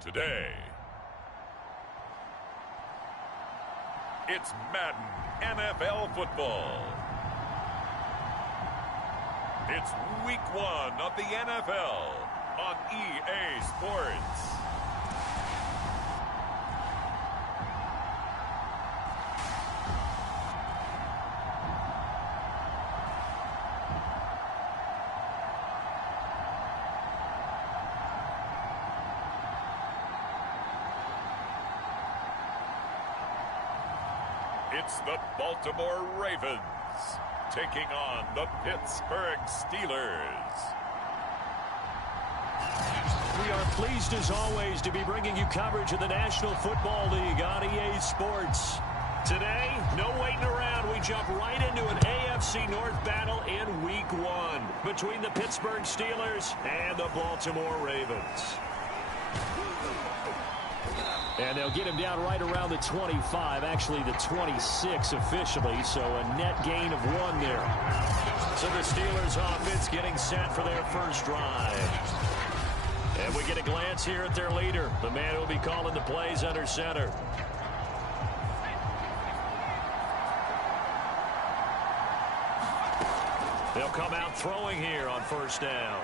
today. It's Madden NFL football. It's week 1 of the NFL on EA Sports. It's the Baltimore Ravens taking on the Pittsburgh Steelers. We are pleased as always to be bringing you coverage of the National Football League on EA Sports. Today, no waiting around. We jump right into an AFC North battle in Week 1 between the Pittsburgh Steelers and the Baltimore Ravens. And they'll get him down right around the 25, actually the 26 officially, so a net gain of 1 there. So the Steelers offense getting set for their first drive. And we get a glance here at their leader, the man who will be calling the plays under center. They'll come out throwing here on first down.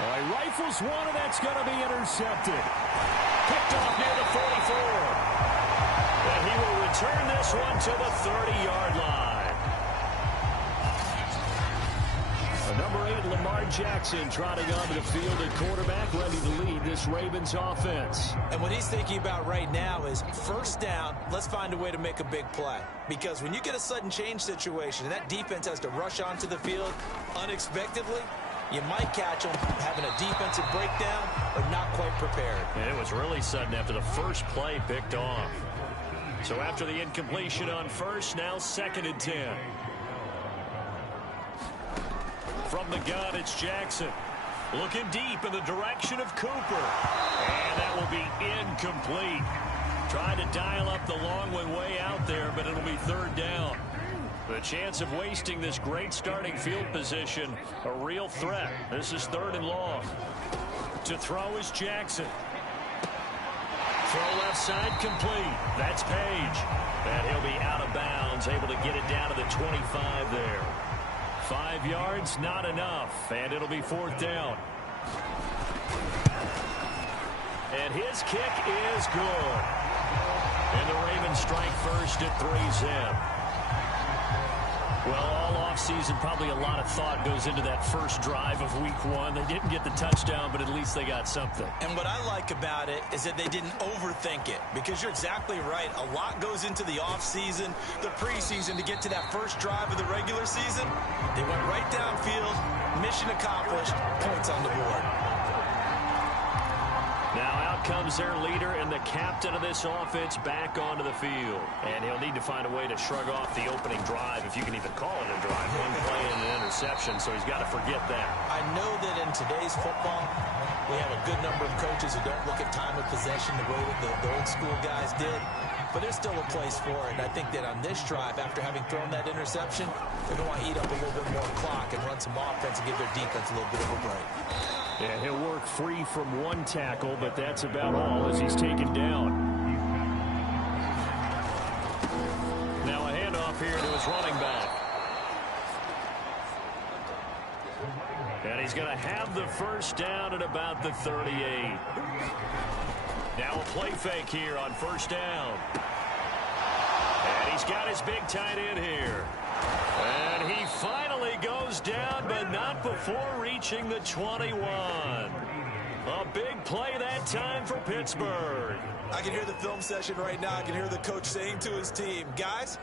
All right, rifles one, and that's going to be intercepted. Picked off near the 44. And he will return this one to the 30-yard line. Number 8, Lamar Jackson, trotting onto the field at quarterback, ready to lead this Ravens offense. And what he's thinking about right now is first down, let's find a way to make a big play. Because when you get a sudden change situation and that defense has to rush onto the field unexpectedly, you might catch them having a defensive breakdown or not quite prepared. And it was really sudden after the first play picked off. So after the incompletion on first, now 2nd and 10. From the gun, it's Jackson. Looking deep in the direction of Cooper. And that will be incomplete. Trying to dial up the long one way out there, but it'll be 3rd down. The chance of wasting this great starting field position, a real threat. This is 3rd and long. To throw is Jackson. Throw left side complete. That's Page. And he'll be out of bounds, able to get it down to the 25 there. 5 yards, not enough, and it'll be 4th down. And his kick is good. And the Ravens strike first at 3-zip. Well, all offseason, probably a lot of thought goes into that first drive of Week 1. They didn't get the touchdown, but at least they got something. And what I like about it is that they didn't overthink it, because you're exactly right. A lot goes into the offseason, the preseason, to get to that first drive of the regular season. They went right downfield, mission accomplished, points on the board. Now out comes their leader and the captain of this offense back onto the field. And he'll need to find a way to shrug off the opening drive, if you can even call it a drive. 1 play and an interception, so he's got to forget that. I know that in today's football, we have a good number of coaches who don't look at time of possession the way that the old school guys did. But there's still a place for it. And I think that on this drive, after having thrown that interception, they're going to want to eat up a little bit more clock and run some offense and give their defense a little bit of a break. Yeah, he'll work free from 1 tackle, but that's about all as he's taken down. Now a handoff here to his running back. And he's going to have the first down at about the 38. Now a play fake here on first down. And he's got his big tight end here. And he finally goes down, but not before reaching the 21. A big play that time for Pittsburgh. I can hear the film session right now. I can hear the coach saying to his team, guys,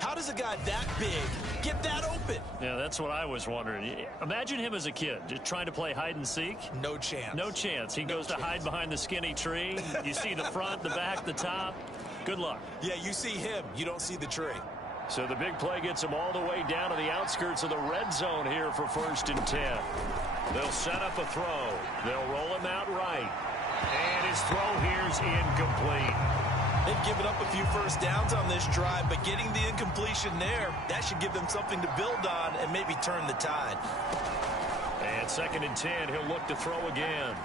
how does a guy that big get that open? Yeah, that's what I was wondering. Imagine him as a kid, just trying to play hide and seek. No chance. No chance. He goes to hide behind the skinny tree. You see the front, the back, the top. Good luck. Yeah, you see him. You don't see the tree. So the big play gets him all the way down to the outskirts of the red zone here for 1st and 10. They'll set up a throw. They'll roll him out right. And his throw here's incomplete. They've given up a few first downs on this drive, but getting the incompletion there, that should give them something to build on and maybe turn the tide. And 2nd and 10, he'll look to throw again.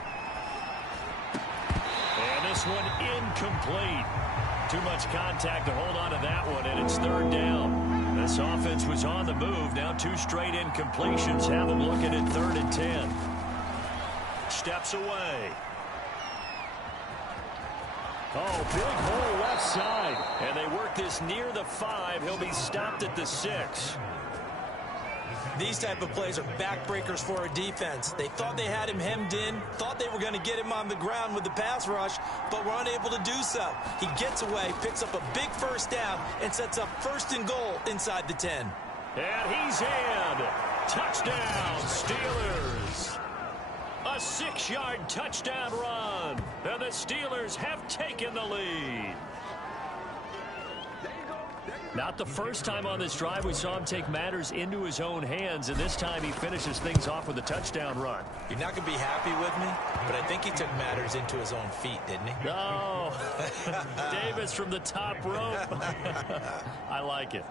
And this one incomplete. Too much contact to hold on to that one, and it's third down. This offense was on the move. Now 2 straight incompletions have them looking at 3rd and 10. Steps away. Oh, big hole left side. And they work this near the 5. He'll be stopped at the 6. These type of plays are backbreakers for a defense. They thought they had him hemmed in, thought they were going to get him on the ground with the pass rush, but were unable to do so. He gets away, picks up a big first down, and sets up 1st and goal inside the 10. And he's in. Touchdown, Steelers. A 6-yard touchdown run. And the Steelers have taken the lead. Not the first time on this drive we saw him take matters into his own hands, and this time he finishes things off with a touchdown run. You're not going to be happy with me, but I think he took matters into his own feet, didn't he? No. Davis from the top rope. I like it.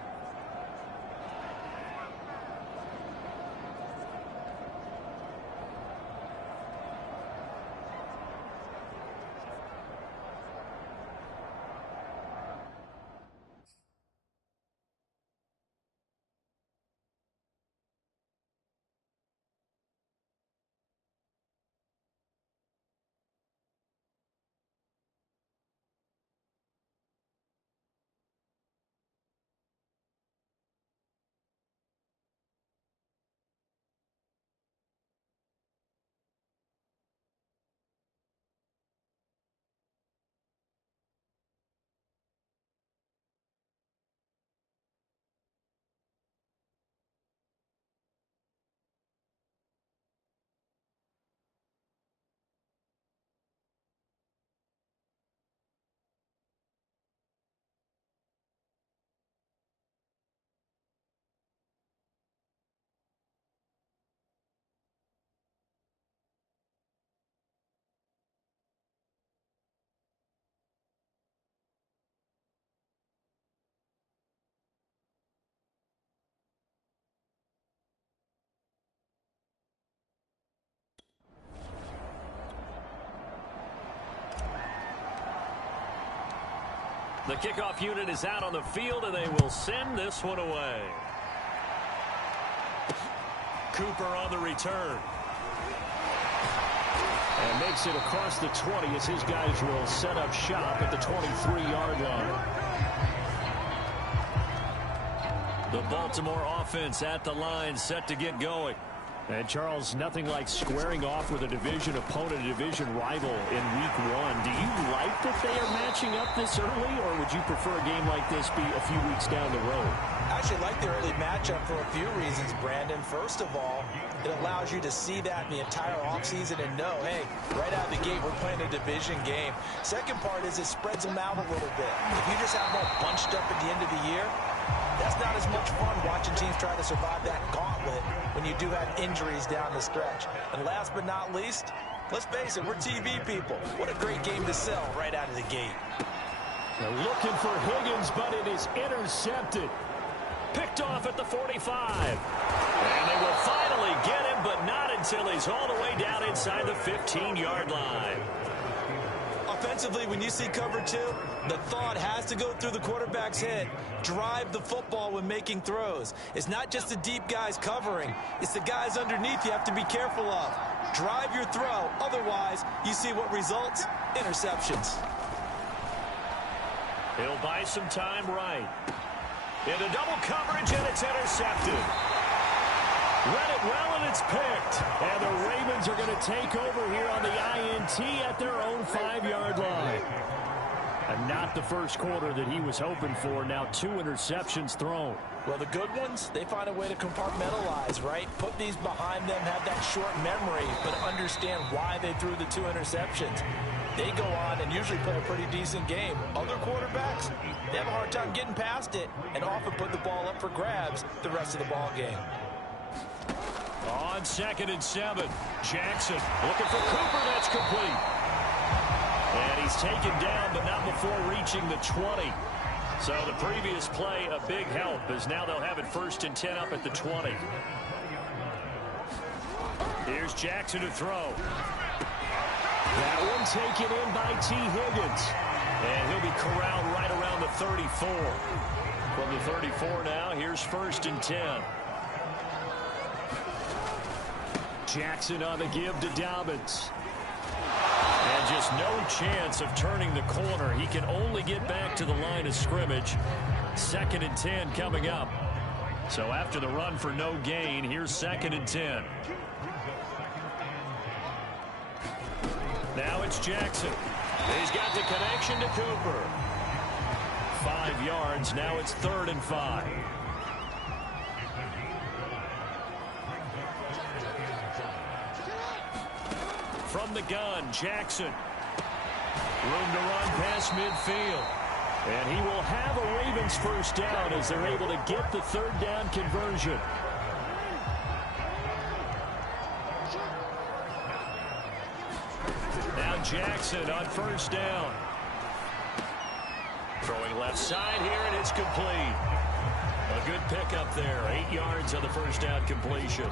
The kickoff unit is out on the field, and they will send this one away. Cooper on the return. And makes it across the 20 as his guys will set up shop at the 23-yard line. The Baltimore offense at the line, set to get going. And, Charles, nothing like squaring off with a division opponent, a division rival in Week 1. Do you like that they are matching up this early, or would you prefer a game like this be a few weeks down the road? I actually like the early matchup for a few reasons, Brandon. First of all, it allows you to see that in the entire offseason and know, hey, right out of the gate, we're playing a division game. Second part is it spreads them out a little bit. If you just have them all bunched up at the end of the year, that's not as much fun watching teams try to survive that gauntlet when you do have injuries down the stretch. And last but not least, let's face it, we're TV people. What a great game to sell right out of the gate. They're looking for Higgins, but it is intercepted. Picked off at the 45. And they will finally get him, but not until he's all the way down inside the 15-yard line. Offensively, when you see cover 2, the thought has to go through the quarterback's head. Drive the football when making throws. It's not just the deep guys covering. It's the guys underneath you have to be careful of. Drive your throw. Otherwise, you see what results? Interceptions. He'll buy some time right. Into double coverage, and it's intercepted. Read it well, and it's picked. And the Ravens are going to take over here on the INT at their own 5-yard line. And not the first quarter that he was hoping for. Now 2 interceptions thrown. Well, the good ones, they find a way to compartmentalize, right? Put these behind them, have that short memory, but understand why they threw the 2 interceptions. They go on and usually play a pretty decent game. Other quarterbacks, they have a hard time getting past it and often put the ball up for grabs the rest of the ball game. On 2nd and 7, Jackson looking for Cooper. That's complete. And he's taken down, but not before reaching the 20. So the previous play, a big help, as now they'll have it 1st and 10 up at the 20. Here's Jackson to throw. That one taken in by T. Higgins. And he'll be corralled right around the 34. From the 34 now, here's 1st and 10. Jackson on the give to Dobbins. And just no chance of turning the corner. He can only get back to the line of scrimmage. 2nd and 10 coming up. So after the run for no gain, here's 2nd and 10. Now it's Jackson. He's got the connection to Cooper. 5 yards. Now it's 3rd and 5. From the gun, Jackson. Room to run past midfield. And he will have a Ravens 1st down as they're able to get the 3rd down conversion. Now Jackson on 1st down. Throwing left side here, and it's complete. A good pickup there. 8 yards on the 1st down completion.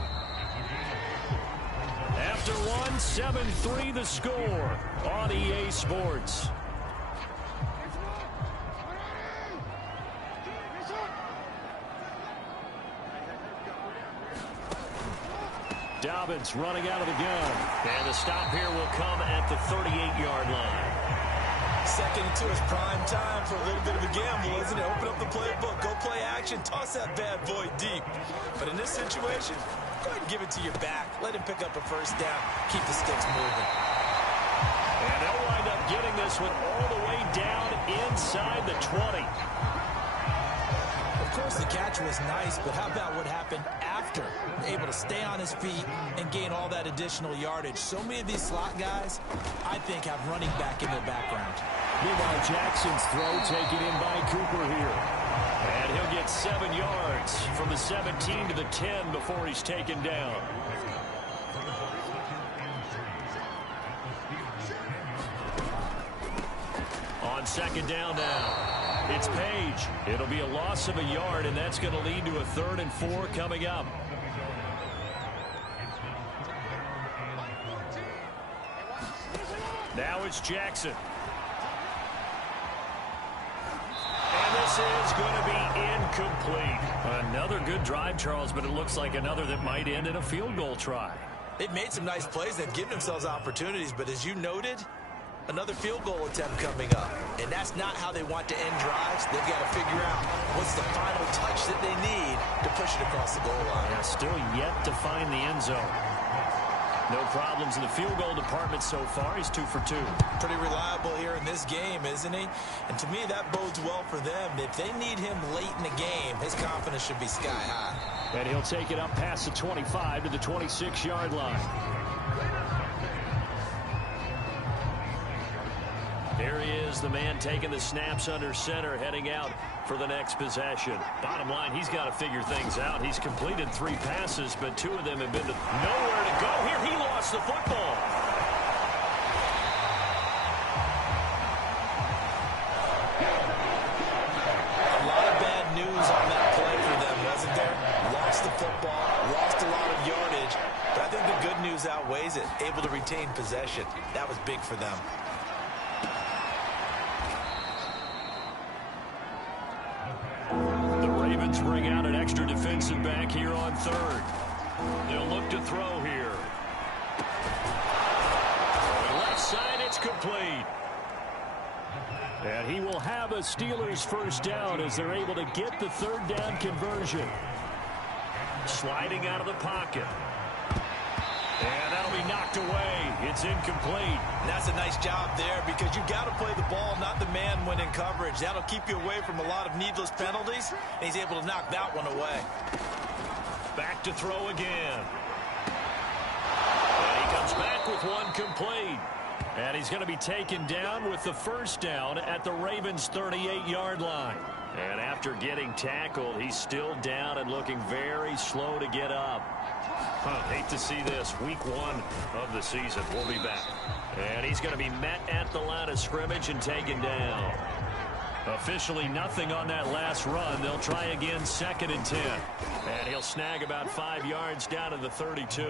After one, 7-3 the score on EA Sports. Dobbins running out of the gun. And the stop here will come at the 38-yard line. 2nd and 2 is prime time for a little bit of a gamble, isn't it? Open up the playbook, go play action, toss that bad boy deep. But in this situation, go ahead and give it to your back. Let him pick up a 1st down. Keep the sticks moving. And they'll wind up getting this one all the way down inside the 20. Of course, the catch was nice, but how about what happened after? Able to stay on his feet and gain all that additional yardage. So many of these slot guys, I think, have running back in their background. Meanwhile, Jackson's throw taken in by Cooper here. And he'll get 7 yards from the 17 to the 10 before he's taken down. On 2nd down now, it's Page. It'll be a loss of a yard, and that's going to lead to a 3rd and 4 coming up. Now it's Jackson. And this is going to be incomplete. Another good drive, Charles, but it looks like another that might end in a field goal try. They've made some nice plays. They've given themselves opportunities, but as you noted, another field goal attempt coming up. And that's not how they want to end drives. They've got to figure out what's the final touch that they need to push it across the goal line. Yeah, still yet to find the end zone. No problems in the field goal department so far. He's 2 for 2. Pretty reliable here in this game, isn't he? And to me, that bodes well for them. If they need him late in the game, his confidence should be sky high. And he'll take it up past the 25 to the 26-yard line. There he is, the man taking the snaps under center, heading out for the next possession. Bottom line, he's got to figure things out. He's completed 3 passes, but 2 of them have been nowhere to go. Here, he lost the football. A lot of bad news on that play for them, wasn't there? Lost the football, lost a lot of yardage, but I think the good news outweighs it. Able to retain possession. That was big for them. Bring out an extra defensive back here on 3rd. They'll look to throw here. Left side, it's complete. And he will have a Steelers 1st down as they're able to get the 3rd down conversion. Sliding out of the pocket. And that'll be knocked away. It's incomplete. And that's a nice job there because you've got to play the ball, not the man when in coverage. That'll keep you away from a lot of needless penalties, and he's able to knock that one away. Back to throw again. And he comes back with one complete. And he's going to be taken down with the 1st down at the Ravens' 38-yard line. And after getting tackled, he's still down and looking very slow to get up. Hate to see this. Week 1 of the season. We'll be back. And he's going to be met at the line of scrimmage and taken down. Officially nothing on that last run. They'll try again 2nd and 10. And he'll snag about 5 yards down to the 32.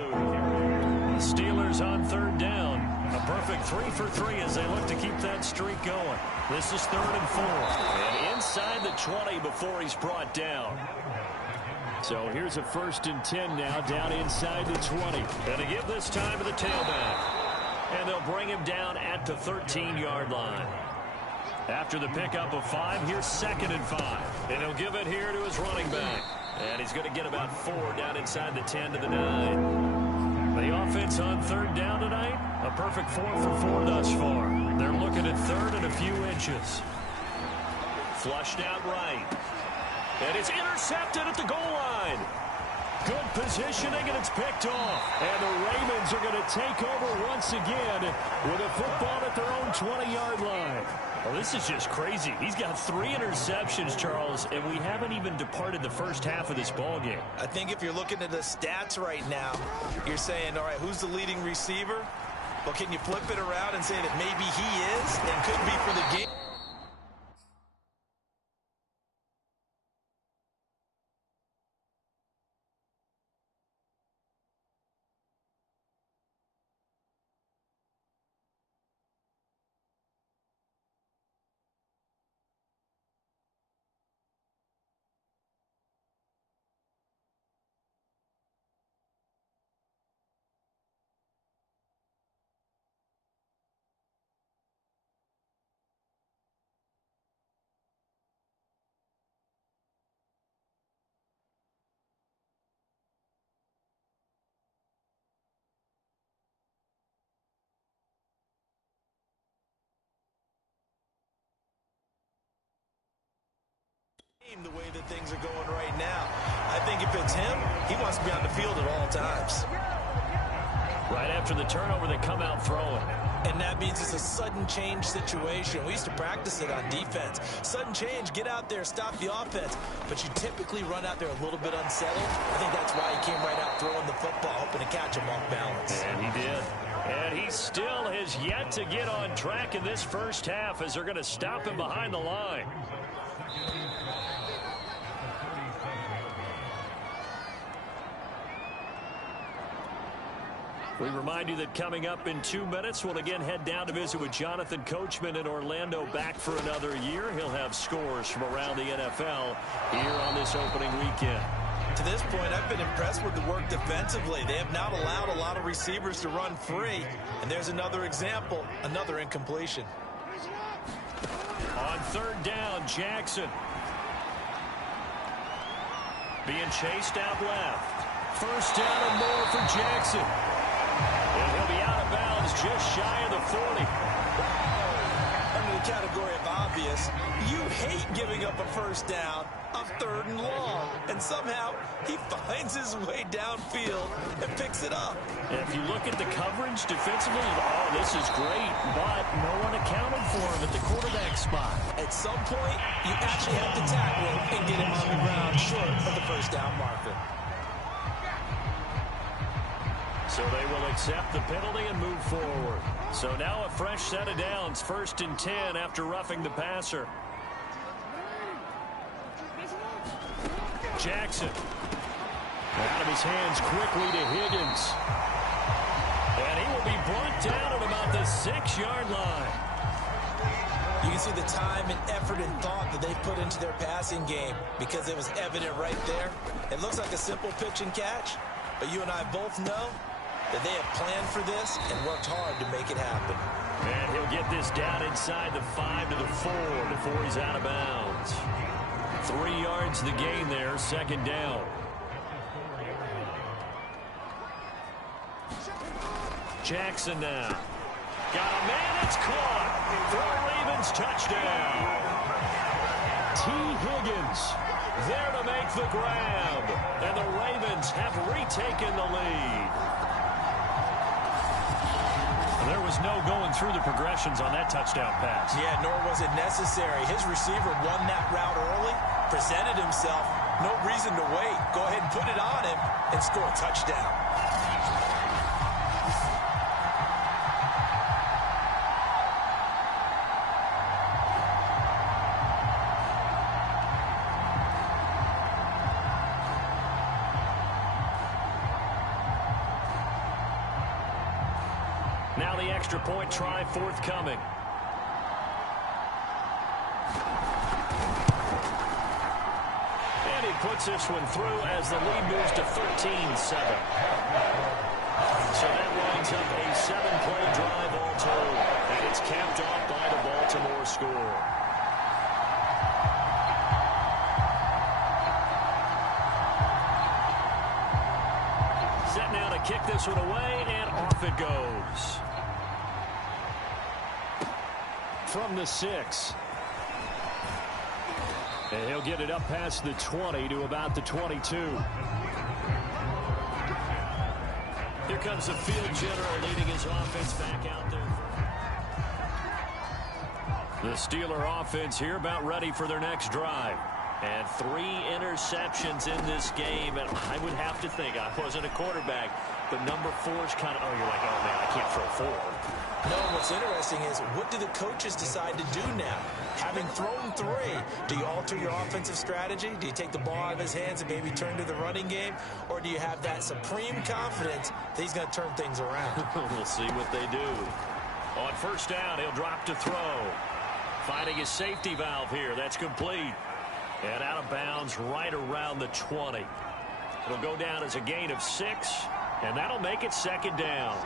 Steelers on third down. A perfect 3 for 3 as they look to keep that streak going. This is 3rd and 4. And inside the 20 before he's brought down. So here's a 1st and 10 now, down inside the 20. And to give this time to the tailback. And they'll bring him down at the 13-yard line. After the pickup of 5, here's 2nd and 5. And he'll give it here to his running back. And he's going to get about 4 down inside the 10 to the 9. The offense on third down tonight, a perfect 4 for 4 thus far. They're looking at 3rd and a few inches. Flushed out right. And it's intercepted at the goal line. Good positioning, and it's picked off. And the Ravens are going to take over once again with a football at their own 20-yard line. Well, this is just crazy. He's got 3 interceptions, Charles, and we haven't even departed the first half of this ballgame. I think if you're looking at the stats right now, you're saying, all right, who's the leading receiver? Well, can you flip it around and say that maybe he is and could be for the game? The way that things are going right now, I think if it's him, he wants to be on the field at all times. Right after the turnover, they come out throwing. And that means it's a sudden change situation. We used to practice it on defense. Sudden change, get out there, stop the offense. But you typically run out there a little bit unsettled. I think that's why he came right out throwing the football, hoping to catch him off balance. And he did. And he still has yet to get on track in this first half as they're going to stop him behind the line. We remind you that coming up in 2 minutes, we'll again head down to visit with Jonathan Coachman in Orlando, back for another year. He'll have scores from around the NFL here on this opening weekend. To this point, I've been impressed with the work defensively. They have not allowed a lot of receivers to run free. And there's another example, another incompletion. On third down, Jackson. Being chased out left. First down and more for Jackson. And he'll be out of bounds just shy of the 40. Under the category of obvious, you hate giving up a first down on 3rd and long. And somehow, he finds his way downfield and picks it up. And if you look at the coverage defensively, oh, this is great. But no one accounted for him at the quarterback spot. At some point, you actually have to tackle him and get him on the ground short of the first down marker. So they will accept the penalty and move forward. So now a fresh set of downs, 1st and 10 after roughing the passer. Jackson. Out of his hands quickly to Higgins. And he will be brought down at about the 6-yard line. You can see the time and effort and thought that they've put into their passing game because it was evident right there. It looks like a simple pitch and catch, but you and I both know that they have planned for this and worked hard to make it happen. And he'll get this down inside the 5 to the 4 before he's out of bounds. 3 yards the gain there, 2nd down. Jackson now. Got a man, it's caught. For a Ravens touchdown. T. Higgins there to make the grab. And the Ravens have retaken the lead. There was no going through the progressions on that touchdown pass. Yeah, nor was it necessary. His receiver won that route early, presented himself. No reason to wait. Go ahead and put it on him and score a touchdown. now the extra point try forthcoming. And he puts this one through as the lead moves to 13-7. So that winds up a 7-play drive all told. And it's capped off by the Baltimore score. Set now to kick this one away, and off it goes. From the 6. And he'll get it up past the 20 to about the 22. Here comes the field general leading his offense back out there. The Steeler offense here about ready for their next drive. And 3 interceptions in this game. And I would have to think, I wasn't a quarterback, but number 4 is kind of, oh, you're like, oh, man, I can't throw 4. No, what's interesting is what do the coaches decide to do now? Having thrown 3, do you alter your offensive strategy? Do you take the ball out of his hands and maybe turn to the running game? Or do you have that supreme confidence that he's going to turn things around? We'll see what they do. On first down, he'll drop to throw. Finding his safety valve here. That's complete. And out of bounds right around the 20. It'll go down as a gain of 6, and that'll make it second down.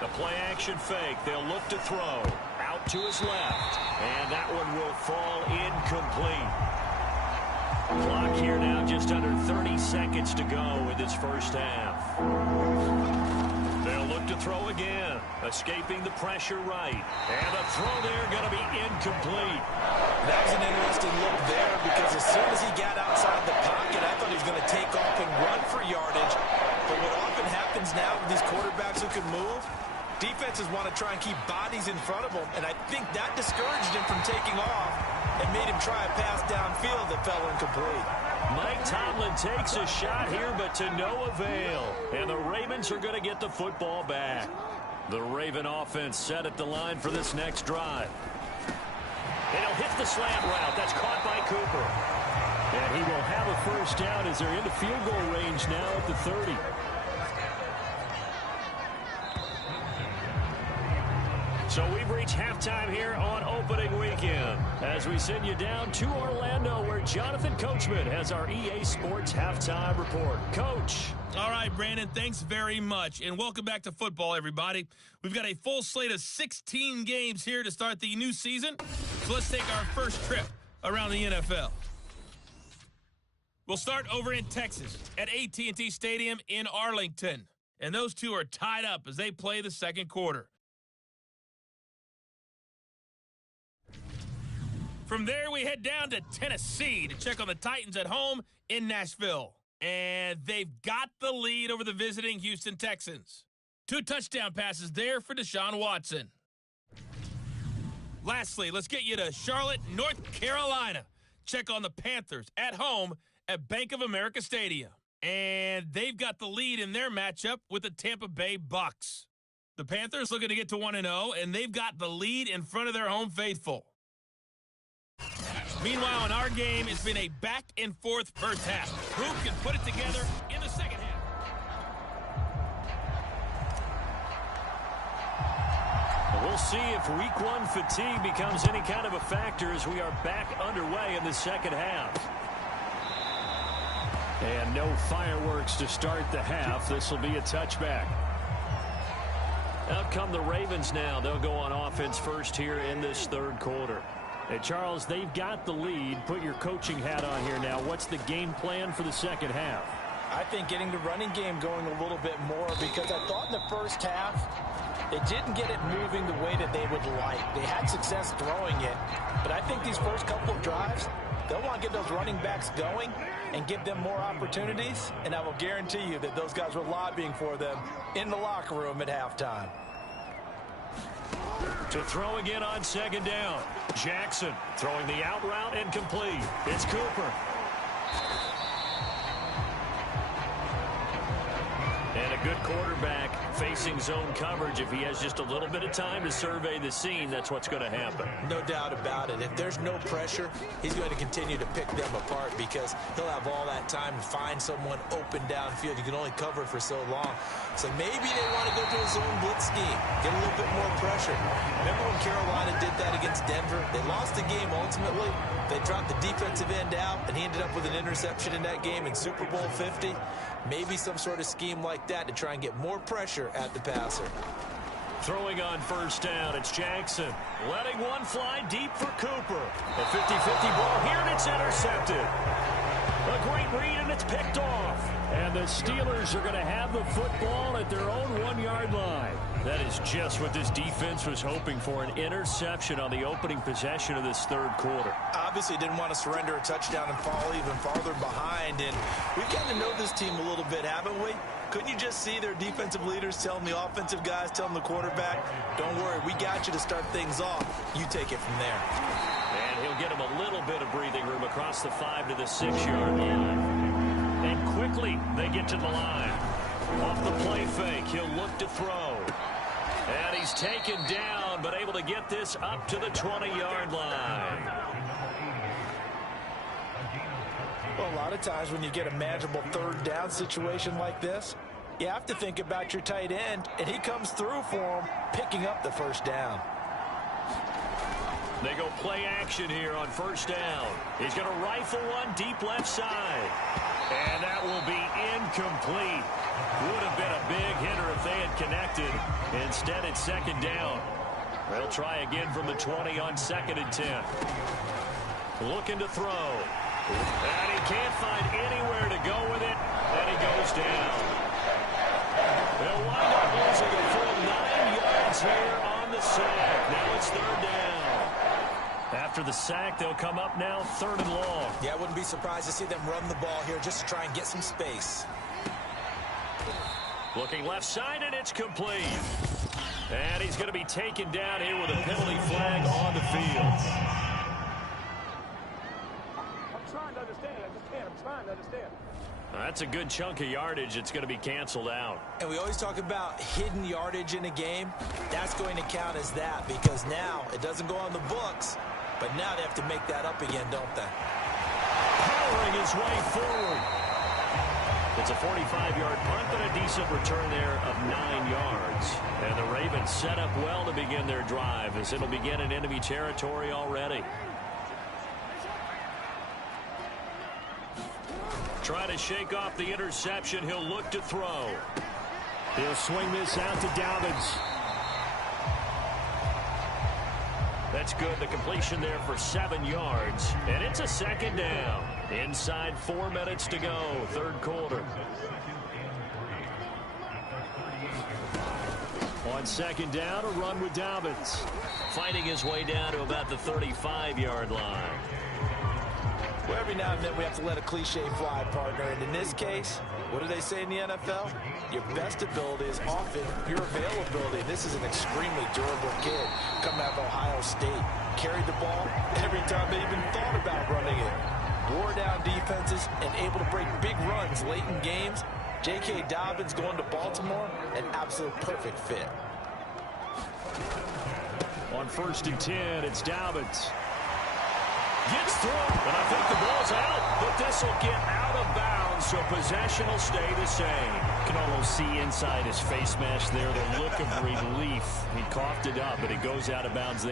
The play-action fake. They'll look to throw. Out to his left. And that one will fall incomplete. Clock here now just under 30 seconds to go in this first half. They'll look to throw again. Escaping the pressure right. And the throw there going to be incomplete. That was an interesting look there because as soon as he got outside the pocket, I thought he was going to take off and run for yardage. But what often happens now with these quarterbacks who can move, defenses want to try and keep bodies in front of them, and I think that discouraged him from taking off and made him try a pass downfield that fell incomplete. Mike Tomlin takes a shot here, but to no avail. And the Ravens are going to get the football back. The Raven offense set at the line for this next drive. And he'll hit the slant route. That's caught by Cooper. And he will have a first down as they're into field goal range now at the 30. So we've reached halftime here on opening weekend as we send you down to Orlando where Jonathan Coachman has our EA Sports halftime report. Coach. All right, Brandon, thanks very much. And welcome back to football, everybody. We've got a full slate of 16 games here to start the new season. So let's take our first trip around the NFL. We'll start over in Texas at AT&T Stadium in Arlington. And those two are tied up as they play the second quarter. From there, we head down to Tennessee to check on the Titans at home in Nashville. And they've got the lead over the visiting Houston Texans. 2 touchdown passes there for Deshaun Watson. Lastly, let's get you to Charlotte, North Carolina. Check on the Panthers at home at Bank of America Stadium. And they've got the lead in their matchup with the Tampa Bay Bucks. The Panthers looking to get to 1-0, and they've got the lead in front of their home faithful. Meanwhile, in our game, it's been a back-and-forth first half. Who can put it together in the second half? We'll see if week 1 fatigue becomes any kind of a factor as we are back underway in the second half. And no fireworks to start the half. This will be a touchback. Out come the Ravens now. They'll go on offense first here in this third quarter. Hey, Charles, they've got the lead. Put your coaching hat on here now. What's the game plan for the second half? I think getting the running game going a little bit more because I thought in the first half they didn't get it moving the way that they would like. They had success throwing it, but I think these first couple of drives, they'll want to get those running backs going and give them more opportunities, and I will guarantee you that those guys were lobbying for them in the locker room at halftime. To throw again on second down. Jackson throwing the out route and complete. It's Cooper. And a good quarterback facing zone coverage, if he has just a little bit of time to survey the scene, that's what's going to happen. No doubt about it. If there's no pressure, he's going to continue to pick them apart because he'll have all that time to find someone open downfield. You can only cover for so long. So maybe they want to go to a zone blitz scheme, get a little bit more pressure. Remember when Carolina did that against Denver? They lost the game ultimately. They dropped the defensive end out, and he ended up with an interception in that game in Super Bowl 50. Maybe some sort of scheme like that to try and get more pressure at the passer. Throwing on first down, it's Jackson. Letting one fly deep for Cooper. A 50-50 ball here, and it's intercepted. A great read, and it's picked off. And the Steelers are going to have the football at their own 1-yard line. That is just what this defense was hoping for, an interception on the opening possession of this third quarter. Obviously didn't want to surrender a touchdown and fall even farther behind. And we've gotten to know this team a little bit, haven't we? Couldn't you just see their defensive leaders telling the offensive guys, telling the quarterback, don't worry, we got you to start things off. You take it from there. And he'll get him a little bit of breathing room across the 5 to the 6-yard line. And quickly they get to the line. Off the play fake, he'll look to throw. And he's taken down, but able to get this up to the 20-yard line. Well, a lot of times when you get a manageable third down situation like this, you have to think about your tight end, and he comes through for him, picking up the first down. They go play action here on first down. He's going to rifle one deep left side. And that will be incomplete. Would have been a big hitter if they had connected. Instead, it's second down. They'll try again from the 20 on 2nd and 10. Looking to throw. And he can't find anywhere to go with it. And he goes down. They'll wind up losing a full 9 yards here on the sack. Now it's third down. After the sack, they'll come up now 3rd and long. Yeah, I wouldn't be surprised to see them run the ball here just to try and get some space. Looking left side, and it's complete. And he's going to be taken down here with a penalty flag on the field. I'm trying to understand. I just can't. I'm trying to understand. That's a good chunk of yardage. It's going to be canceled out. And we always talk about hidden yardage in a game. That's going to count as that because now it doesn't go on the books, but now they have to make that up again, don't they? Powering his way forward. It's a 45-yard punt, but a decent return there of 9 yards. And the Ravens set up well to begin their drive as it'll begin in enemy territory already. Try to shake off the interception. He'll look to throw. He'll swing this out to Dobbins. That's good. The completion there for 7 yards. And it's a second down. Inside 4 minutes to go. Third quarter. On second down, a run with Dobbins. Fighting his way down to about the 35-yard line. Well, every now and then we have to let a cliche fly, partner. And in this case, what do they say in the NFL? Your best ability is often your availability. This is an extremely durable kid coming out of Ohio State. Carried the ball every time they even thought about running it. Wore down defenses and able to break big runs late in games. J.K. Dobbins going to Baltimore, an absolute perfect fit. On 1st and 10, it's Dobbins. Gets through, and I think the ball's out, but this will get out of bounds, so possession will stay the same. You can almost see inside his face mask there the look of relief. He coughed it up, but it goes out of bounds.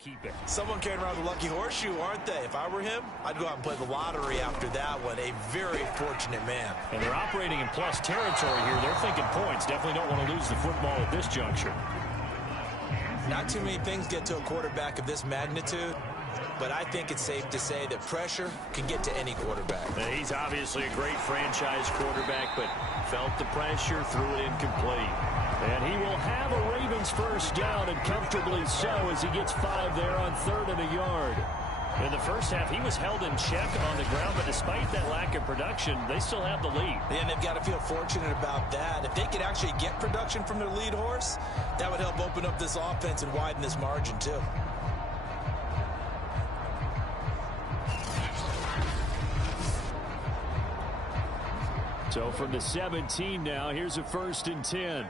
Keep it. Someone carrying around the lucky horseshoe, aren't they? If I were him, I'd go out and play the lottery after that one. A very fortunate man. And they're operating in plus territory here. They're thinking points. Definitely don't want to lose the football at this juncture. Not too many things get to a quarterback of this magnitude, but I think it's safe to say that pressure can get to any quarterback. He's obviously a great franchise quarterback, but felt the pressure, threw it incomplete. And he will have a Ravens first down, and comfortably so, as he gets 5 there on 3rd and a yard. In the first half, he was held in check on the ground, but despite that lack of production, they still have the lead. And they've got to feel fortunate about that. If they could actually get production from their lead horse, that would help open up this offense and widen this margin, too. So from the 17 now, here's a 1st and 10.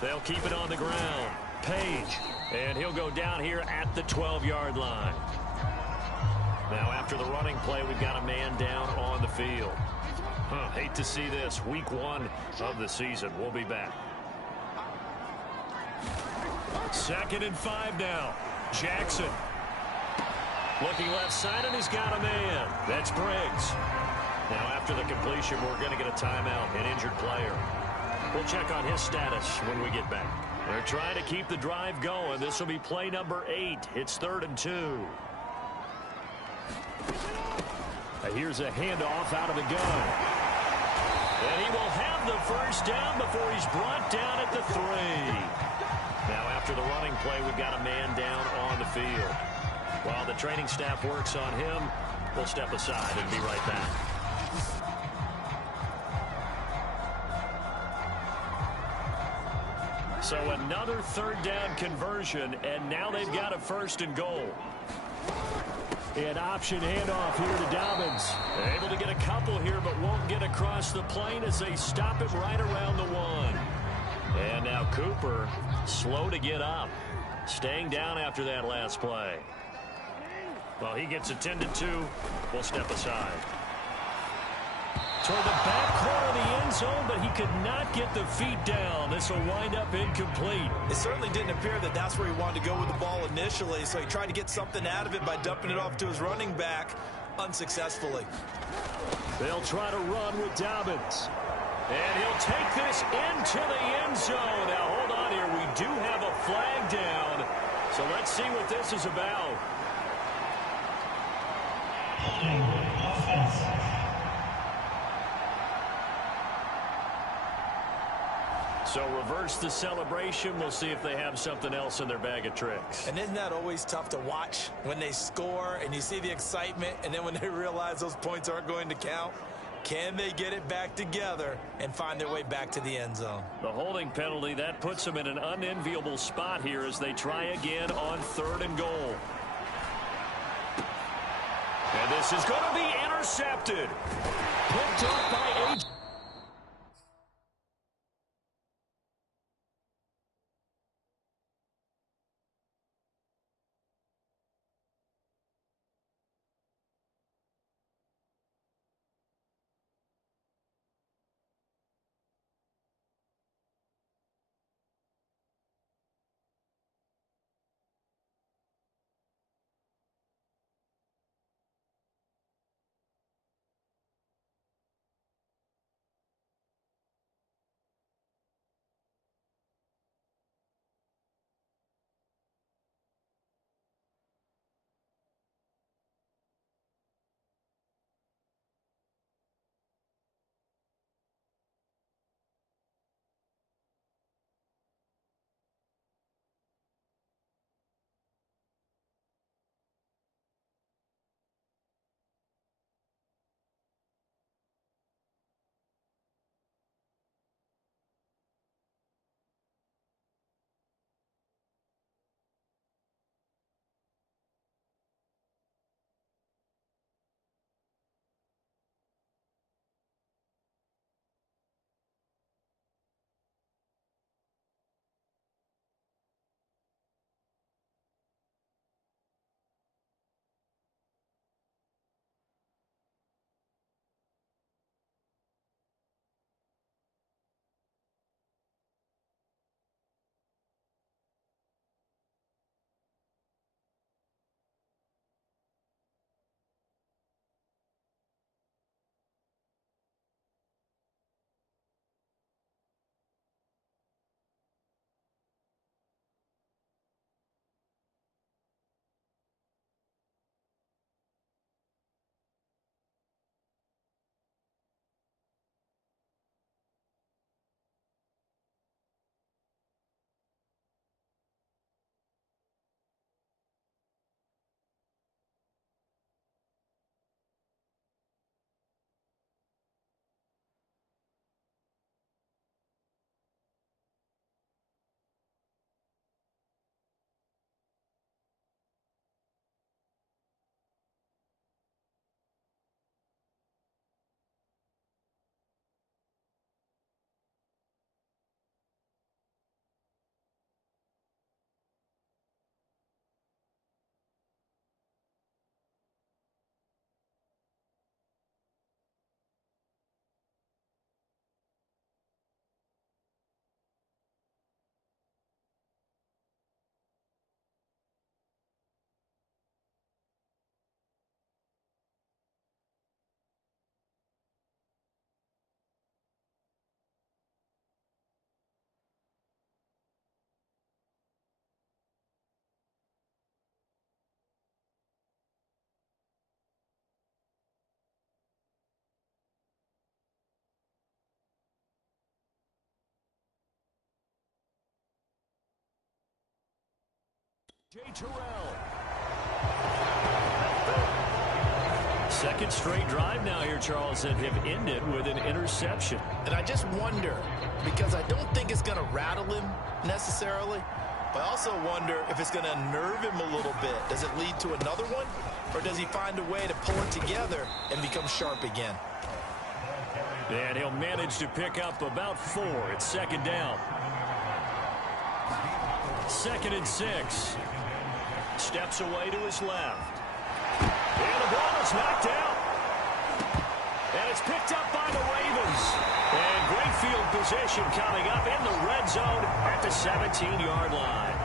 They'll keep it on the ground. Page. And he'll go down here at the 12-yard line. Now after the running play, we've got a man down on the field. Hate to see this. Week 1 of the season. We'll be back. 2nd and 5 now. Jackson. Looking left side, and he's got a man. That's Briggs. Now after the completion, we're going to get a timeout, an injured player. We'll check on his status when we get back. They're trying to keep the drive going. This will be play number 8. It's 3rd and 2. Here's a handoff out of the gun. And he will have the first down before he's brought down at the 3. Now after the running play, we've got a man down on the field. While the training staff works on him, we'll step aside and be right back. So another 3rd down conversion, and now they've got a 1st and goal. An option handoff here to Dobbins. Able to get a couple here, but won't get across the plane as they stop him right around the 1. And now Cooper, slow to get up. Staying down after that last play. Well, he gets attended to. We'll step aside. Toward the back corner of the end zone, but he could not get the feet down. This will wind up incomplete. It certainly didn't appear that that's where he wanted to go with the ball initially, so he tried to get something out of it by dumping it off to his running back unsuccessfully. They'll try to run with Dobbins. And he'll take this into the end zone. Now, hold on here. We do have a flag down. So let's see what this is about. So reverse the celebration. We'll see if they have something else in their bag of tricks. And isn't that always tough to watch when they score and you see the excitement, and then when they realize those points aren't going to count? Can they get it back together and find their way back to the end zone? The holding penalty, that puts them in an unenviable spot here as they try again on 3rd and goal. And this is going to be intercepted. Picked up by A.J. Second straight drive now here, Charles, that have ended with an interception. And I just wonder, because I don't think it's going to rattle him necessarily, but I also wonder if it's going to unnerve him a little bit. Does it lead to another one, or does he find a way to pull it together and become sharp again? And he'll manage to pick up about 4. It's second down. 2nd and 6. Steps away to his left. And the ball is knocked out. And it's picked up by the Ravens. And great field position coming up in the red zone at the 17-yard line.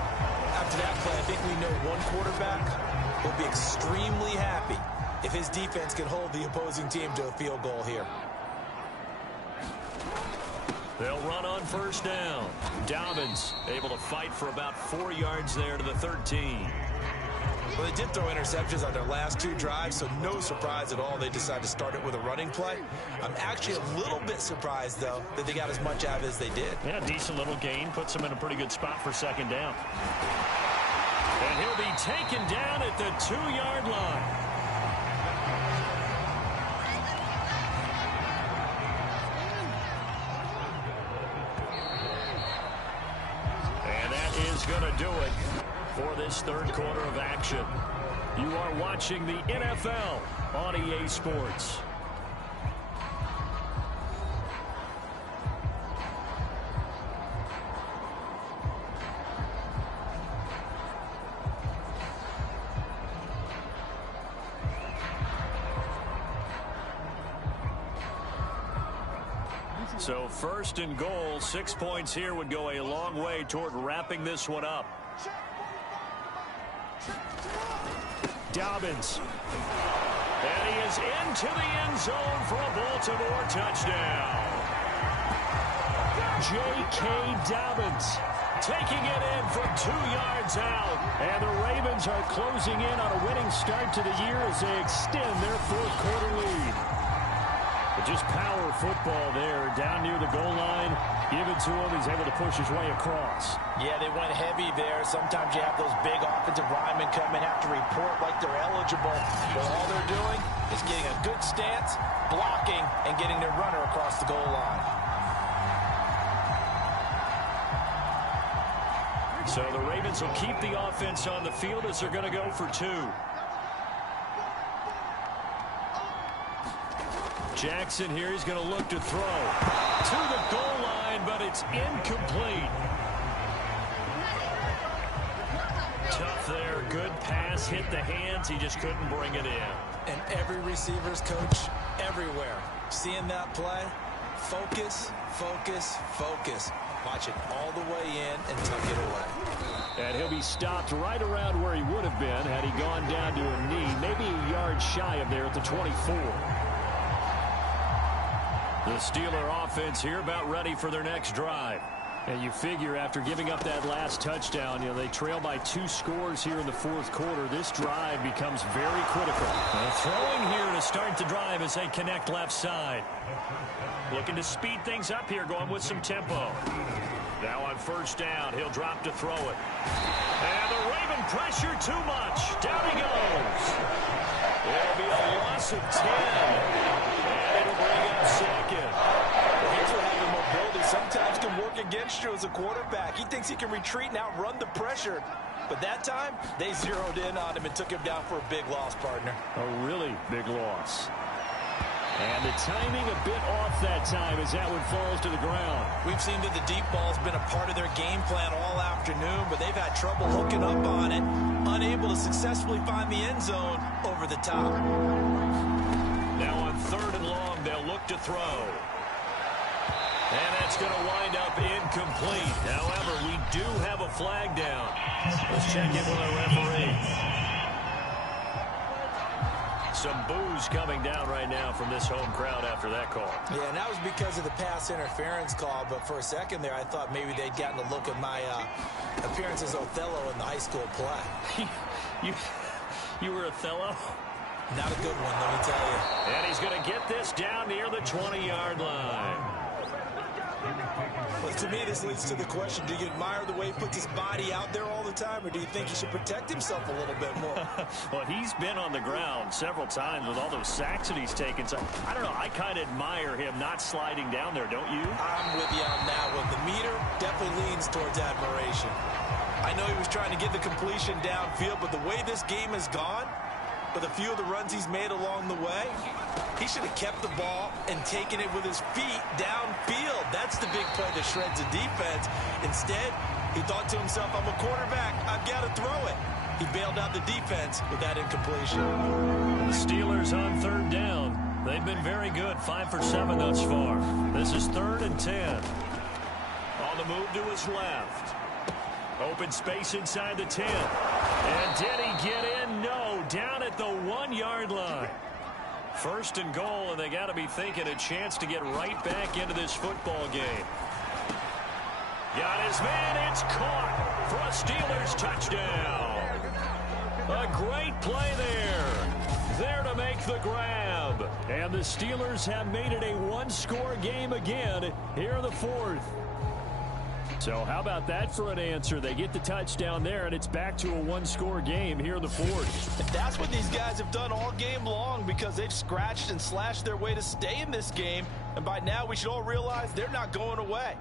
After that play, I think we know one quarterback will be extremely happy if his defense can hold the opposing team to a field goal here. They'll run on first down. Dobbins able to fight for about 4 yards there to the 13. Well, they did throw interceptions on their last 2 drives, so no surprise at all they decided to start it with a running play. I'm actually a little bit surprised, though, that they got as much out of it as they did. Yeah, decent little gain. Puts them in a pretty good spot for second down. And he'll be taken down at the 2-yard line. And that is going to do it for this third quarter of action. You are watching the NFL on EA Sports. So first and goal, 6 points here would go a long way toward wrapping this one up. Dobbins. And he is into the end zone for a Baltimore touchdown. J.K. Dobbins taking it in from 2 yards out. And the Ravens are closing in on a winning start to the year as they extend their fourth quarter lead. But just power football there down near the goal line. Give it to him. He's able to push his way across. Yeah, they went heavy there. Sometimes you have those big offensive linemen come and have to report like they're eligible. But all they're doing is getting a good stance, blocking, and getting their runner across the goal line. So the Ravens will keep the offense on the field as they're going to go for 2. Jackson here, he's going to look to throw to the goal line, but it's incomplete. Tough there, good pass, hit the hands, he just couldn't bring it in. And every receiver's coach everywhere, seeing that play, focus, focus, focus. Watch it all the way in and tuck it away. And he'll be stopped right around where he would have been had he gone down to a knee, maybe a yard shy of there at the 24. The Steeler offense here about ready for their next drive. And you figure after giving up that last touchdown, they trail by 2 scores here in the fourth quarter. This drive becomes very critical. Throwing here to start the drive as they connect left side. Looking to speed things up here, going with some tempo. Now on first down, he'll drop to throw it. And the Raven pressure too much. Down he goes. It'll be a loss of 10. And it'll bring up second. Well, here's what having mobility sometimes can work against you as a quarterback. He thinks he can retreat and outrun the pressure. But that time, they zeroed in on him and took him down for a big loss, partner. A really big loss. And the timing a bit off that time as that one falls to the ground. We've seen that the deep ball's been a part of their game plan all afternoon, but they've had trouble hooking up on it, unable to successfully find the end zone over the top. Now on third and long, they'll look to throw. And that's going to wind up incomplete. However, we do have a flag down. Let's check in with our referee. Some boos coming down right now from this home crowd after that call. Yeah, and that was because of the pass interference call, but for a second there, I thought maybe they'd gotten a look at my appearance as Othello in the high school play. You were Othello? Not a good one, let me tell you. And he's going to get this down near the 20-yard line. Well, to me, this leads to the question, do you admire the way he puts his body out there all the time, or do you think he should protect himself a little bit more? Well, he's been on the ground several times with all those sacks that he's taken. So, I don't know. I kind of admire him not sliding down there, don't you? I'm with you on that one. The meter definitely leans towards admiration. I know he was trying to get the completion downfield, but the way this game has gone, with a few of the runs he's made along the way, he should have kept the ball and taken it with his feet downfield. That's the big play that shreds the defense. Instead, he thought to himself, I'm a quarterback. I've got to throw it. He bailed out the defense with that incompletion. The Steelers on third down. They've been very good, 5 for 7 thus far. This is 3rd and 10. On the move to his left. Open space inside the 10. And did he get in? No. Down at the 1-yard line. 1st and goal, and they got to be thinking a chance to get right back into this football game. Got his man. It's caught for a Steelers touchdown. A great play there. There to make the grab. And the Steelers have made it a one-score game again here in the 4th. So how about that for an answer? They get the touchdown there, and it's back to a one-score game here in the 4th. If that's what these guys have done all game long, because they've scratched and slashed their way to stay in this game, and by now we should all realize they're not going away.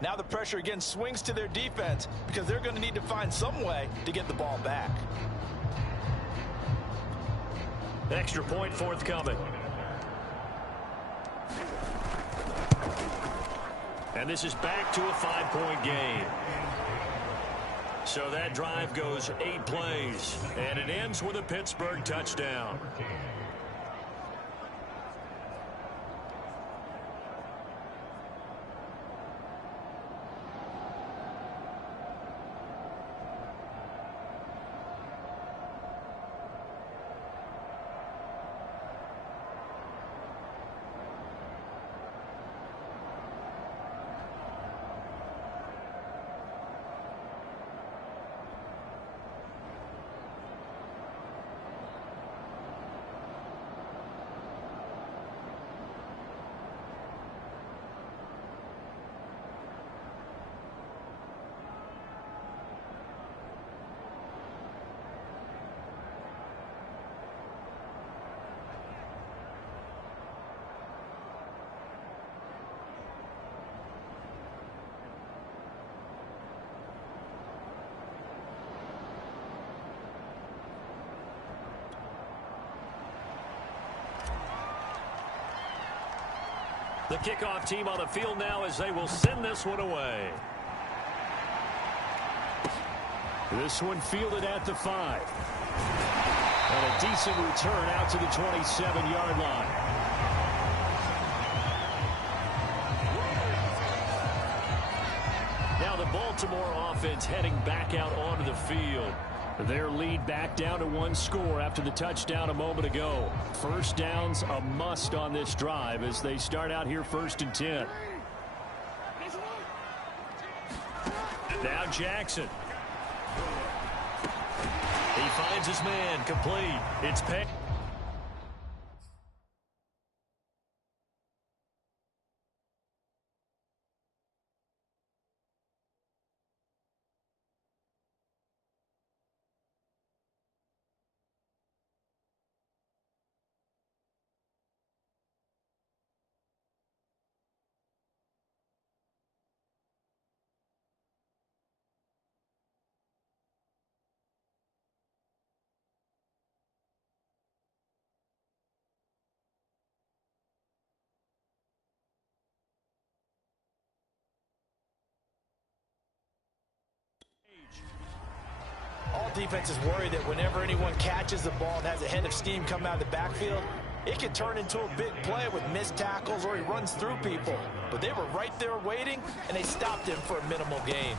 Now the pressure again swings to their defense, because they're going to need to find some way to get the ball back. Extra point forthcoming. And this is back to a 5-point game. So that drive goes 8 plays, and it ends with a Pittsburgh touchdown. The kickoff team on the field now as they will send this one away. This one fielded at the 5. And a decent return out to the 27-yard line. Now the Baltimore offense heading back out onto the field. Their lead back down to 1 score after the touchdown a moment ago. First downs a must on this drive as they start out here 1st and 10. Now Jackson. He finds his man complete. It's Peck. All defenses worry that whenever anyone catches the ball and has a head of steam come out of the backfield, it can turn into a big play with missed tackles or he runs through people. But they were right there waiting, and they stopped him for a minimal gain.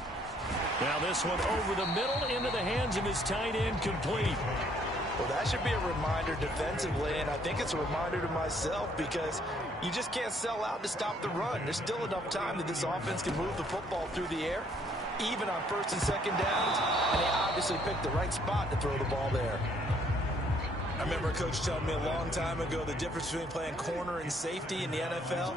Now this one over the middle into the hands of his tight end, complete. Well, that should be a reminder defensively, and I think it's a reminder to myself because you just can't sell out to stop the run. There's still enough time that this offense can move the football through the air, even on 1st and 2nd downs, and they obviously picked the right spot to throw the ball there. I remember a coach telling me a long time ago the difference between playing corner and safety in the NFL.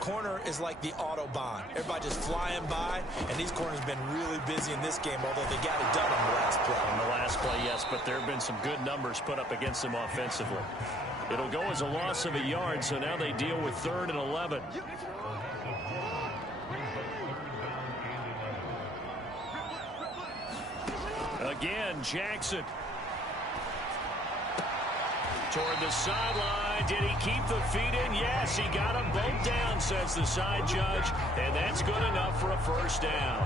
corner is like the Autobahn. Everybody just flying by, and these corners have been really busy in this game, although they got it done on the last play. On the last play, yes, but there have been some good numbers put up against them offensively. It'll go as a loss of a yard, so now they deal with 3rd and 11. Again, Jackson. Toward the sideline. Did he keep the feet in? Yes, he got him both down, says the side judge. And that's good enough for a first down.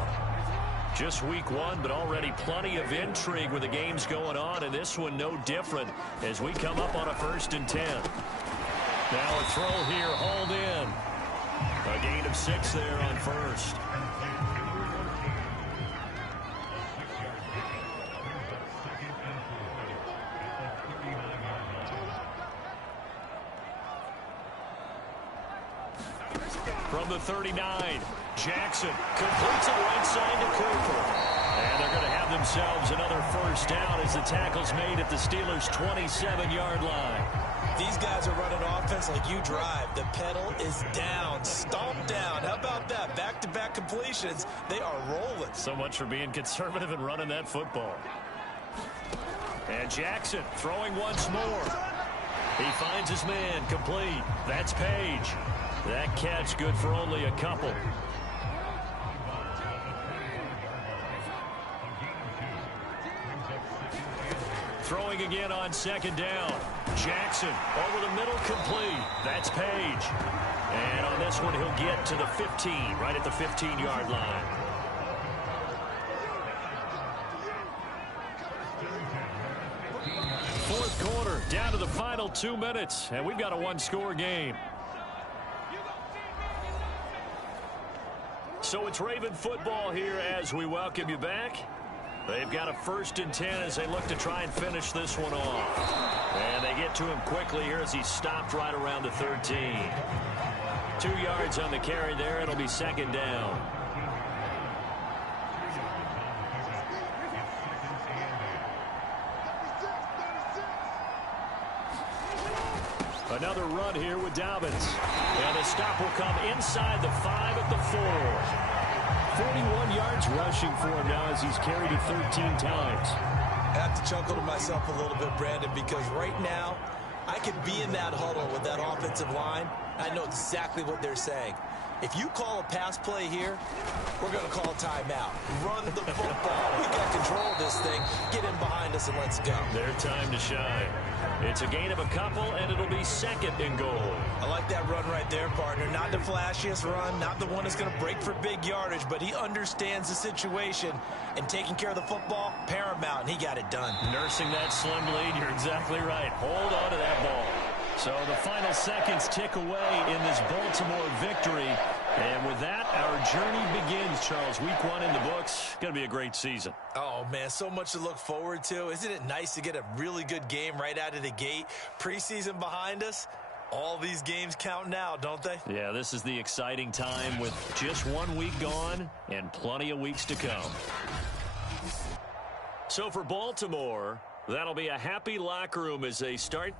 Just week 1, but already plenty of intrigue with the games going on. And this one no different as we come up on a 1st and 10. Now a throw here, hauled in. A gain of 6 there on 1st. From the 39, Jackson completes it right side to Cooper. And they're going to have themselves another first down as the tackle's made at the Steelers' 27-yard line. These guys are running offense like you drive. The pedal is down, stomped down. How about that? Back-to-back completions. They are rolling. So much for being conservative and running that football. And Jackson throwing once more. He finds his man complete. That's Page. That catch good for only a couple. Throwing again on 2nd down. Jackson over the middle, complete. That's Page. And on this one, he'll get to the 15, right at the 15-yard line. Fourth quarter, down to the final 2 minutes, and we've got a one-score game. So it's Raven football here as we welcome you back. They've got a 1st and 10 as they look to try and finish this one off. And they get to him quickly here as he stopped right around the 13. 2 yards on the carry there. It'll be 2nd down. Another run here with Dobbins. And the stop will come inside the 5 at the 4. 41 yards rushing for him now as he's carried it 13 times. I have to chuckle to myself a little bit, Brandon, because right now I could be in that huddle with that offensive line. I know exactly what they're saying. If you call a pass play here, we're going to call a timeout. Run the football. We got control of this thing. Get in behind us and let's go. Their time to shine. It's a gain of a couple, and it'll be 2nd and goal. I like that run right there, partner. Not the flashiest run, not the one that's going to break for big yardage, but he understands the situation, and taking care of the football, paramount, and he got it done. Nursing that slim lead, you're exactly right. Hold on to that ball. So the final seconds tick away in this Baltimore victory. And with that, our journey begins, Charles. Week 1 in the books. Going to be a great season. Oh, man, so much to look forward to. Isn't it nice to get a really good game right out of the gate? Preseason behind us. All these games count now, don't they? Yeah, this is the exciting time with just 1 week gone and plenty of weeks to come. So for Baltimore, that'll be a happy locker room as they start